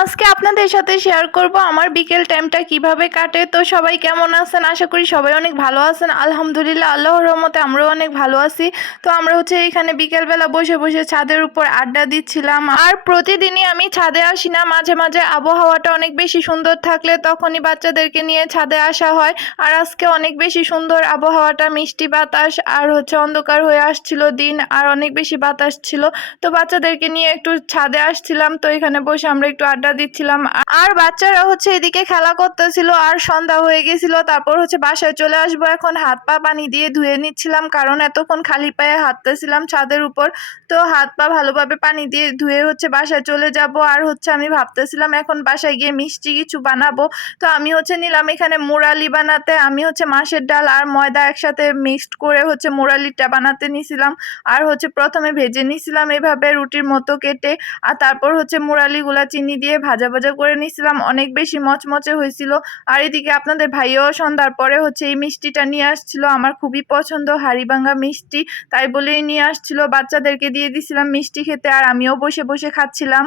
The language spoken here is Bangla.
আজকে আপনাদের সাথে শেয়ার করব আমার বিকেল টাইমটা কিভাবে কাটে। তো সবাই কেমন আছেন? আশা করি সবাই অনেক ভালো আছেন। আলহামদুলিল্লাহ, আল্লাহর রহমতে আমরাও অনেক ভালো আছি। তো আমরা এখানে বিকেলবেলা বসে বসে ছাদের উপর আড্ডা দিচ্ছিলাম। আর প্রতিদিনই আমি ছাদে আসি না, মাঝে মাঝে আবহাওয়াটা অনেক বেশি সুন্দর থাকলে তখনই বাচ্চাদেরকে নিয়ে ছাদে আসা হয়। আর আজকে অনেক বেশি সুন্দর আবহাওয়াটা, মিষ্টি বাতাস আর অন্ধকার হয়ে আসছিল দিন, আর অনেক বেশি বাতাস ছিল। তো বাচ্চাদেরকে নিয়ে একটু ছাদে আসছিলাম। তো এখানে বসে আমরা একটু আড্ডা দিচ্ছিলাম, আর বাচ্চারা এদিকে খেলা করতেছিল। আর সন্ধ্যা হয়ে গেছিল। তারপর বাসায় চলে আসবো। এখন হাত পা পানি দিয়ে ধুয়ে নিচ্ছিলাম, কারণ এতক্ষণ খালি পায়ে হাঁটতেছিলাম ছাদের উপর। তো হাত পা ভালোভাবে পানি দিয়ে ধুয়ে বাসায় চলে যাব। আর আমি ভাবতেছিলাম এখন বাসায় গিয়ে মিষ্টি কিছু বানাবো। তো আমি নিলাম এখানে মুরালি বানাতে। আমি মাছের ডাল আর ময়দা একসাথে মিক্সড করে মুরালিটা বানাতে নিছিলাম। আর প্রথমে ভেজে নিছিলাম এভাবে রুটির মতো কেটে। আর তারপর মুরালিগুলা চিনি দিয়ে ভাজা ভাজা করে নিছিলাম। অনেক বেশি মচমচে হয়েছিল। আর এদিকে আপনাদের ভাইয়াও সন্ধ্যার পরে এই মিষ্টিটা নিয়ে আসছিল। আমার খুবই পছন্দ হাড়িভাঙ্গা মিষ্টি, তাই বলেই নিয়ে আসছিল। বাচ্চাদেরকে দিয়ে দিছিলাম মিষ্টি খেতে, আর আমিও বসে বসে খাচ্ছিলাম।